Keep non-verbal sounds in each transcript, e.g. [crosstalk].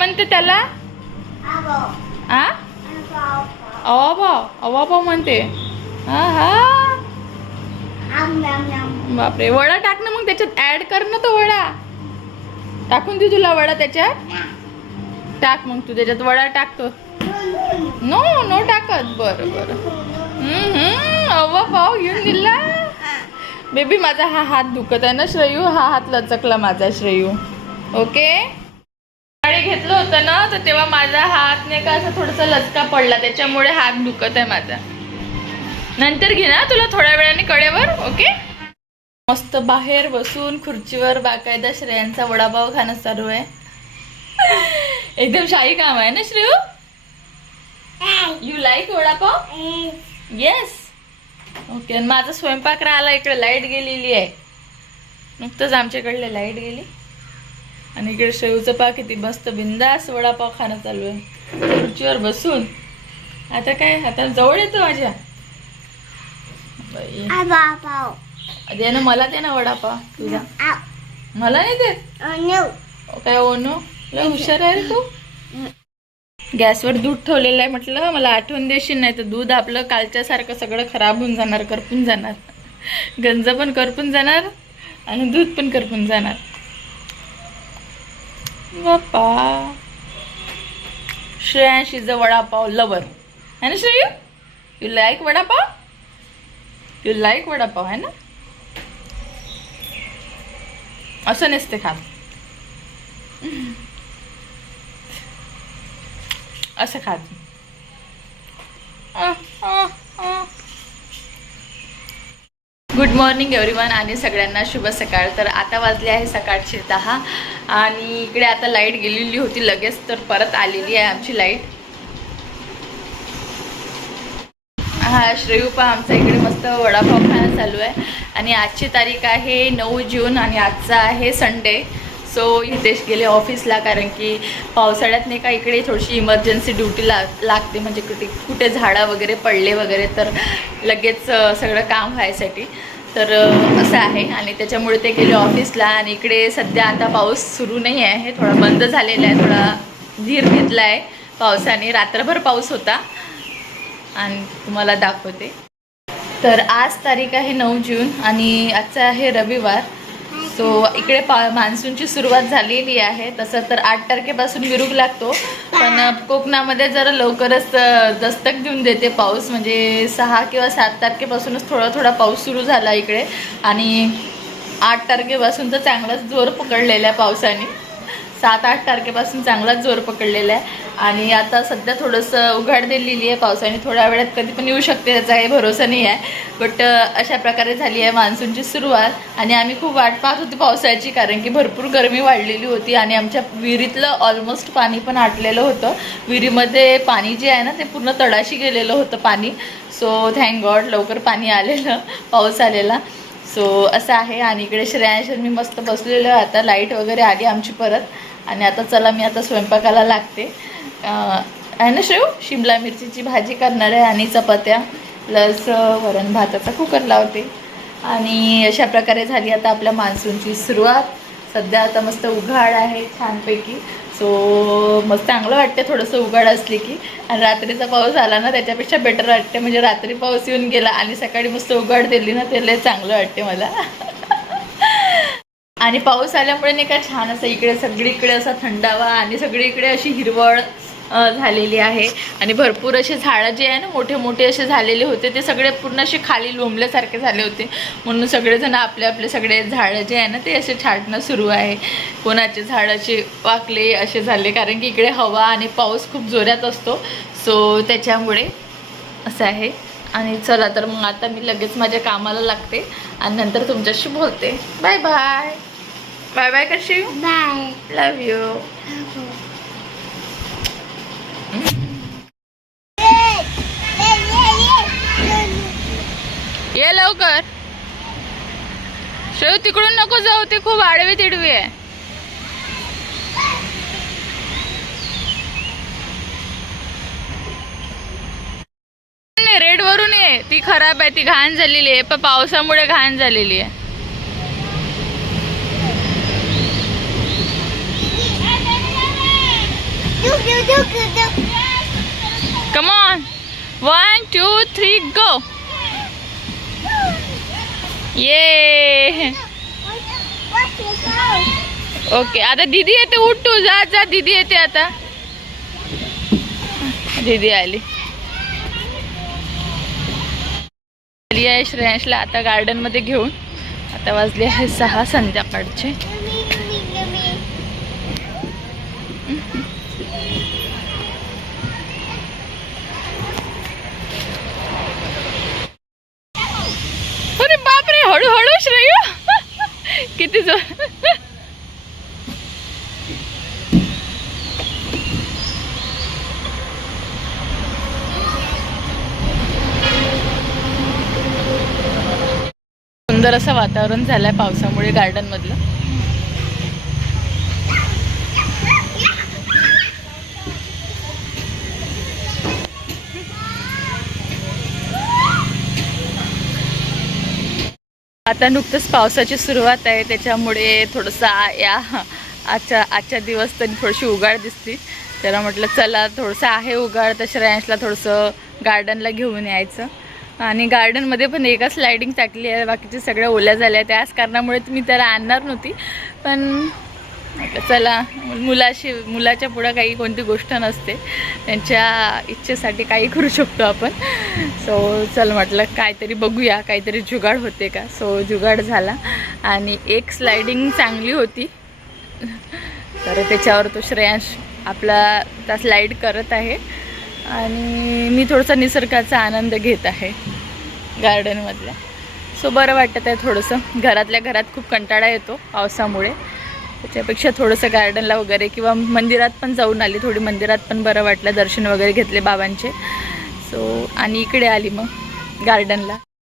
म्हणते त्याला? आ? अवाभाव अवाभाव म्हणते. हा हा बापरे. वडा टाक ना मग त्याच्यात. ऍड कर ना तो वडा. टाकून देऊ तुला वडा त्याच्यात. टाक मग तू त्याच्यात. वडा टाकतो नो नो टाकत. बरं बरं. अव्वा पाव घेऊन दिला. बेबी माझा हा हात दुखत आहे ना श्रेयू? हा हात लचकला माझा श्रेयू. ओके गाडी घेतलं होतं ना तर तेव्हा माझा हात नाही का असं थोडासा लचका पडला. त्याच्यामुळे हात दुखत आहे माझा. नंतर घे ना तुला थोड्या वेळाने कडेवर ओके? मस्त बाहेर बसून खुर्चीवर बाकायदा श्रेयांचा वडापाव खाणं चालू आहे. एकदम शाही काम आहे ना Shreyu? You like vada pav? Yes okay माझा स्वयंपाक राहिला इकडे लाइट गेलेली आहे. नुकतंच आमच्याकडले लाइट गेली. आणि इकडे शेवचं पा किती मस्त बिंदास वडापाव खाणं चालू आहे. खुर्चीवर बसून. आता काय? आता जवळ येतो माझ्या. दे ना मला दे ना वडापाव तुझा. मला नाही देत? ओ, काय ओनो लय हुशार आहे तू. गॅसवर दूध ठेवलेलं आहे म्हटलं मला आठवण देशील नाही तर दूध आपलं कालच्या सारखं सगळं खराब होऊन जाणार करपून जाणार. गंज पण करपून जाणार आणि दूध पण करपून जाणार. बाप्पा. श्रेयांशीचं वडापाव लवर. है ना Shreyu? You like vada pav you like vada pav है ना? असं नसते खात असं खात गुड मॉर्निंग एव्हरीवन आणि सगळ्यांना शुभ सकाळ. तर आता वाजले आहे सकाळचे दहा आणि इकडे आता लाइट गेलेली होती लगेच तर परत आलेली आहे आमची लाइट. हा श्रेयूपा आमचा इकडे मस्त वडापाव खाणं चालू आहे. आणि आजची तारीख आहे नऊ जून आणि आजचा आहे संडे सो हितेश गेले ऑफिसला कारण की पावसाळ्यात नाही का इकडे थोडीशी इमर्जन्सी ड्युटी ला लागते म्हणजे कुठे कुठे झाडं वगैरे पडले वगैरे तर लगेच सगळं काम व्हायसाठी. तर असं आहे. आणि त्याच्यामुळे ते गेले ऑफिसला आणि इकडे सध्या आता पाऊस सुरू नाही आहे. थोडा बंद झालेला आहे. थोडा धीर घेतला आहे पावसाने. रात्रभर पाऊस होता. आणि तुम्हाला दाखवते. तर आज तारीख आहे नऊ जून आणि आजचा आहे रविवार. सो इकडे पा मान्सूनची सुरुवात झालेली आहे. तसं तर आठ तारखेपासून विरूग लागतो. पण कोकणामध्ये जरा लवकरच दस्तक देऊन देते पाऊस. म्हणजे सहा किंवा सात तारखेपासूनच थोडा थोडा पाऊस सुरू झाला इकडे. आणि आठ तारखेपासून तर चांगलाच जोर पकडलेला आहे पावसाने. सात आठ तारखेपासून चांगलाच जोर पकडलेला आहे. आणि आता सध्या थोडंसं उघाड दिलेली आहे पावसाने थोड्या वेळात कधी पण येऊ शकते त्याचा काही भरोसा नाही आहे. बट अशा प्रकारे झाली आहे मान्सूनची सुरुवात आणि आम्ही खूप वाट पाहत होती पावसाची कारण की भरपूर गरमी वाढलेली होती आणि आमच्या विहिरीतलं ऑलमोस्ट पाणी पण आटलेलं होतं. विहिरीमध्ये पाणी जे आहे ना ते पूर्ण तडाशी गेलेलं होतं पाणी. सो थँक गॉड लवकर पाणी आलेलं पाऊस आलेला. सो असं आहे आणि इकडे श्रेयांश मी मस्त बसलेलो आता लाइट वगैरे आली आमची परत. आणि आता चला मी आता स्वयंपाकाला लागते. आहे ना श्रेव शिमला मिरचीची भाजी करणार आहे आणि चपात्या प्लस वरण भाताचा कुकर लावते. आणि अशा प्रकारे झाली आता आपल्या मान्सूनची सुरुवात. सध्या आता मस्त उघाड आहे छानपैकी. सो मस्त चांगलं वाटते थोडंसं उघाड असले की. आणि रात्रीचा पाऊस आला ना त्याच्यापेक्षा बेटर वाटते म्हणजे रात्री पाऊस येऊन गेला आणि सकाळी मस्त उघाड दिली ना ते लय चांगलं वाटते मला. आणि पाऊस आल्यामुळे नाही का छान असं इकडे सगळीकडे असा थंडावा आणि सगळीकडे अशी हिरवळ. झालेली आहे. आणि भरपूर असे झाडं जे आहे ना मोठे मोठे असे झालेले होते. ते सगळे पूर्ण असे खाली लोंबल्यासारखे झाले होते. म्हणून सगळेजण आपले आपले सगळे झाडं जे आहे ना ते असे छाटणं सुरू आहे. कोणाचे झाड असे वाकले असे झाले. कारण की इकडे हवा आणि पाऊस खूप जोरात असतो. सो त्याच्यामुळे असं आहे. आणि चला तर मग आता मी लगेच माझ्या कामाला लागते. आणि नंतर तुमच्याशी बोलते. बाय बाय बाय बाय कशी बाय लव यू ये लवकर. शिव तिकडून नको जाऊ ते खूप आडवी तिडवी आहे. रेड वरून ये. ती खराब आहे ती घाण झालेली आहे. पण पावसामुळे घाण झालेली आहे. Come on one two three go ये ओके आता दीदी येते उठ तू जा जा दीदी येते आता. दीदी आली. आली आहे श्रेयांशला आता गार्डनमध्ये घेऊन. आता वाजले आहे सहा संध्याकाळचे अरे बापरे हळूहळू श्रेय. किती जोर. सुंदर असं वातावरण झालंय पावसामुळे गार्डन आता नुकतंच पावसाची सुरुवात आहे त्याच्यामुळे थोडंसं या आजच्या आजच्या दिवस तरी थोडीशी उघाड दिसते त्याला म्हटलं चला थोडंसं आहे उघाड तर श्रेयांशला थोडंसं गार्डनला घेऊन यायचं. आणि गार्डनमध्ये पण एका स्लायडिंग टाकली आहे बाकीचे सगळ्या ओल्या झाल्या त्याच कारणामुळे मी त्याला आणणार नव्हती. पण म्हटलं चला मुलाशी मुलाच्या पुढं काही कोणती गोष्ट नसते. त्यांच्या इच्छेसाठी काही करू शकतो आपण. सो चल म्हटलं काहीतरी बघूया काहीतरी जुगाड होते का? सो जुगाड झाला. आणि एक स्लायडिंग चांगली होती. तर त्याच्यावर तो श्रेयांश आपला त्या स्लाईड करत आहे. आणि मी थोडासा निसर्गाचा आनंद घेत आहे गार्डनमधल्या सो बरं वाटत आहे थोडंसं. घरातल्या घरात खूप कंटाळा येतो पावसामुळे. त्याच्यापेक्षा थोडंसं गार्डनला वगैरे किंवा मंदिरात पण जाऊन आली. थोडी मंदिरात पण बरं वाटलं दर्शन वगैरे घेतले बाबांचे. सो आणि इकडे आली मग गार्डनला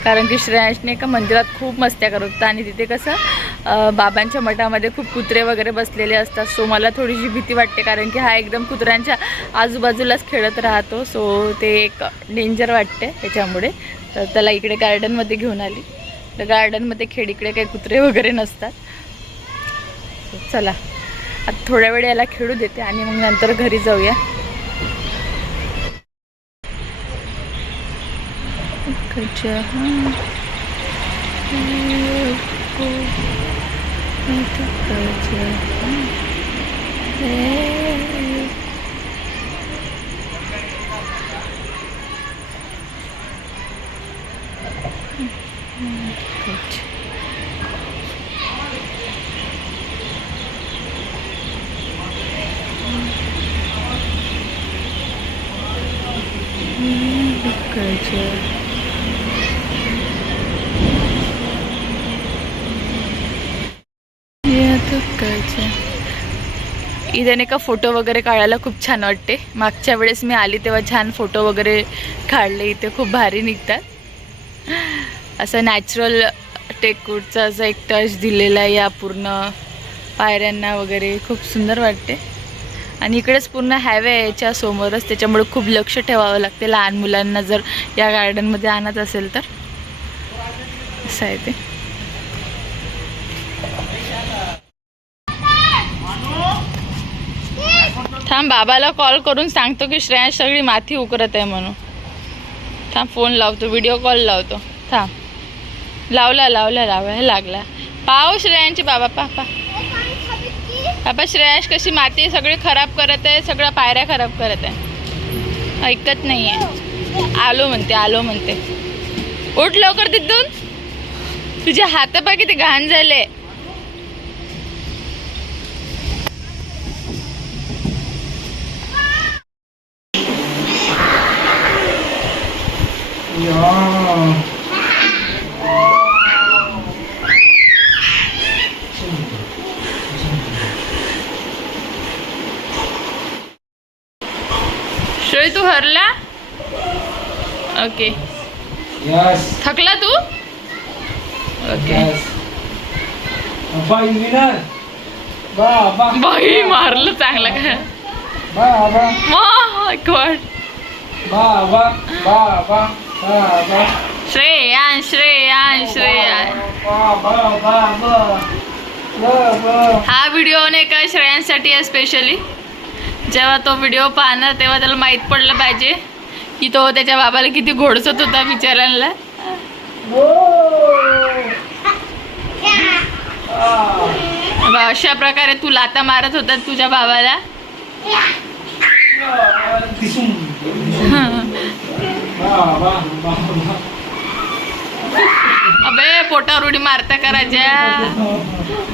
कारण की श्रेयांशने का मंदिरात खूप मस्त्या करत होता आणि तिथे कसं बाबांच्या मठामध्ये खूप कुत्रे वगैरे बसलेले असतात. सो मला थोडीशी भीती वाटते कारण की हा एकदम कुत्र्यांच्या आजूबाजूलाच खेळत राहतो. सो ते एक डेंजर वाटते त्याच्यामुळे. तर त्याला इकडे गार्डनमध्ये घेऊन आली. तर गार्डनमध्ये खेळ इकडे काही कुत्रे वगैरे नसतात. चला. आता थोड्या वेळ याला खेळू देते आणि मग नंतर घरी जाऊया. अच्छा છે इथे नाही का फोटो वगैरे काढायला खूप छान वाटते. मागच्या वेळेस मी आली तेव्हा छान फोटो वगैरे काढले. इथे खूप भारी निघतात. असं नॅचरल टेकवूडचा असं एक टच दिलेला आहे या पूर्ण पायऱ्यांना वगैरे. खूप सुंदर वाटते. आणि इकडेच पूर्ण हायवे आहे याच्या समोरच त्याच्यामुळे खूप लक्ष ठेवावं लागते लहान मुलांना जर या गार्डनमध्ये आणत असेल तर. असं आहे ते. थांब बाबाला कॉल करून सांगतो की श्रेयांश सगळी माथी उकरत आहे म्हणून. थांब फोन लावतो व्हिडिओ कॉल लावतो. थांब. लावला लावला लावला लागला. पाव श्रेयांची बाबा पा पा. बाबा श्रेयश कशी माती सगळी खराब करत आहे सगळ्या पायऱ्या खराब करत आहे. ऐकत नाही आहे आलो म्हणते आलो म्हणते. उठ लवकर तिथून तुझ्या हातापा किती घाण झाले. ओके. थकला तू ओके. बाई मारलं चांगलं का. श्रेयान श्रेयान श्रेयान. हा व्हिडिओ नाही का श्रेयांसाठी आहे स्पेशली जेव्हा तो व्हिडिओ पाहणार तेव्हा त्याला माहीत पडलं पाहिजे. की तो त्याच्या बाबाला किती घोडसत होता बिचाऱ्यांना बा, अशा प्रकारे तू लाता मारत होता तुझ्या बाबाला. अबे पोटावर उडी मारता का राजा?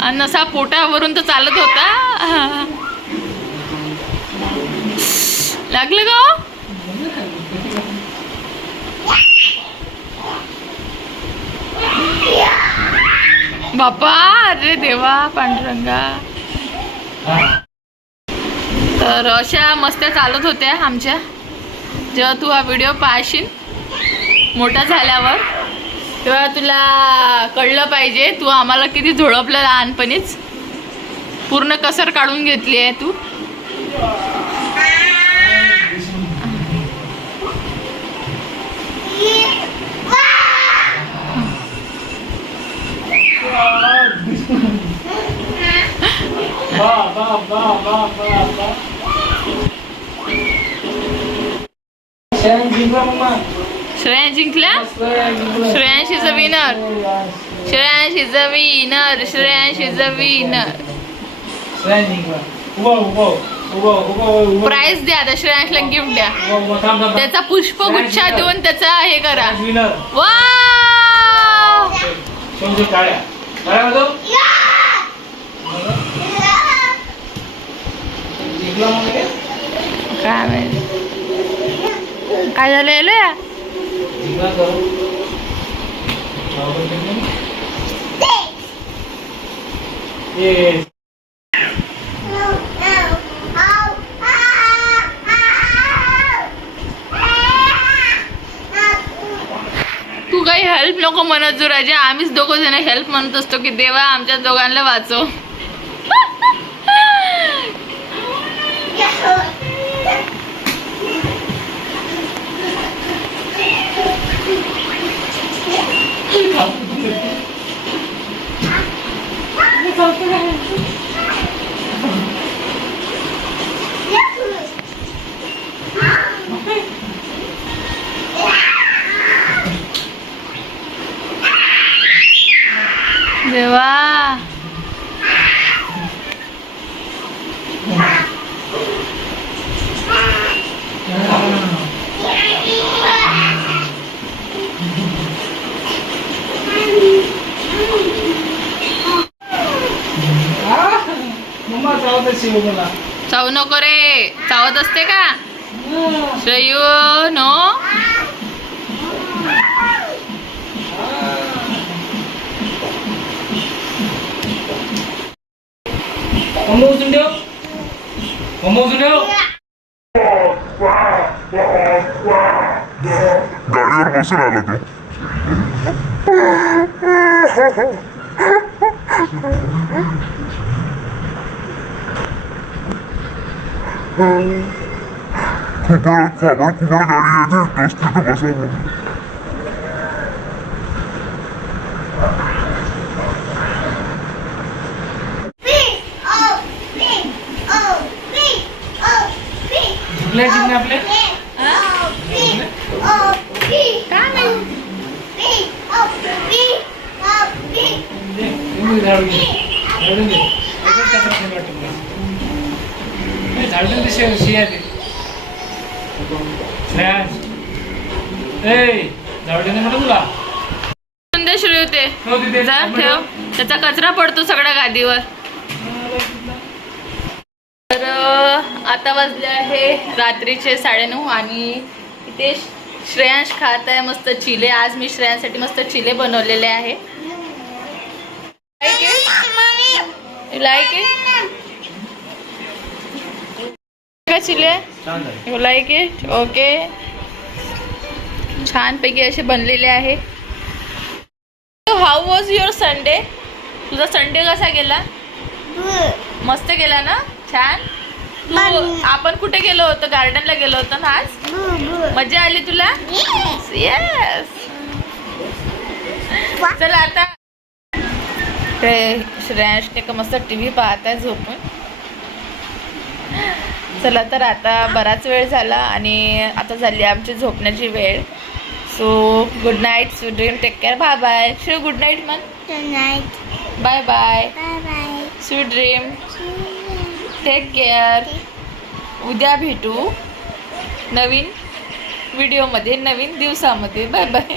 आणि नसा पोटावरून तर चालत होता. लागलं ग? बापा अरे देवा पांडुरंगा. तर अशा मस्त चालत होत्या आमच्या. जेव्हा तू हा व्हिडिओ पाहशील मोठा झाल्यावर तेव्हा तुला कळलं पाहिजे तू आम्हाला किती झोडपलं लहानपणीच. पूर्ण कसर काढून घेतली आहे तू. श्रेयांश जिंकला? श्रेयांश जिंकल्या श्रेयांश जिंकला. Shreyansh is a winner Shreyansh is a winner Shreyansh is a winner Shreyansh जिंकला उभा उभा उभा उभा उभा प्राइज द्या आता श्रेयांशला गिफ्ट द्या. त्याचा पुष्पगुच्छा देऊन त्याचा हे करा. विनर वा तुमचे टाळ्या टाळ्या वाजव जिंकला मग हे? काय माहिती? काय झालं याला ये? तू काही हेल्प नको म्हणत जो राजा. आम्हीच दोघं जण हेल्प म्हणत असतो की देवा आमच्या दोघांना वाचव. [laughs] देवा नको रे चावत असते का श्रेयू नो मम्मा उचलून ठेव मम्मा उचलून ठेव गाडीवर बसून आला तो खूप खबर खूप गाडी येते तोच तिथे बसा म्हणून झुकल्या जिंकले आपले दे, एवढी झाडून घे. झाडून घे. एकच 167. ए जावडे नाही म्हणा तुला संदेश होते. हो तिथे जा ठेव. त्याचा कचरा पडतो सगळ्या गादीवर. तर आता वाजले आहे रात्रीचे साडेनऊ आणि इथे श्रेयांश खात आहे मस्त चिले. आज मी श्रेयांसाठी मस्त चिले बनवलेले आहे. लाईक आहे चिले. You like it okay. छानपैकी असे बनलेले आहे. हाऊ वॉज युअर संडे तुझा संडे कसा गेला? मस्त गेला ना? छान? तू आपण कुठे गेलो होतो? गार्डनला गेलो होतो ना आज? मजा आली तुला? येस चल आता. ते श्रेयांशने का मस्त टी व्ही पाहत आहे झोपून. चला तर आता बराच वेळ झाला आणि आता झाली आमची झोपण्याची वेळ. So good night so dream take care bye bye Shri good night मग Good night. Bye bye. Sweet dream. Take care उद्या भेटू नवीन व्हिडिओमध्ये नवीन दिवसामध्ये. Bye bye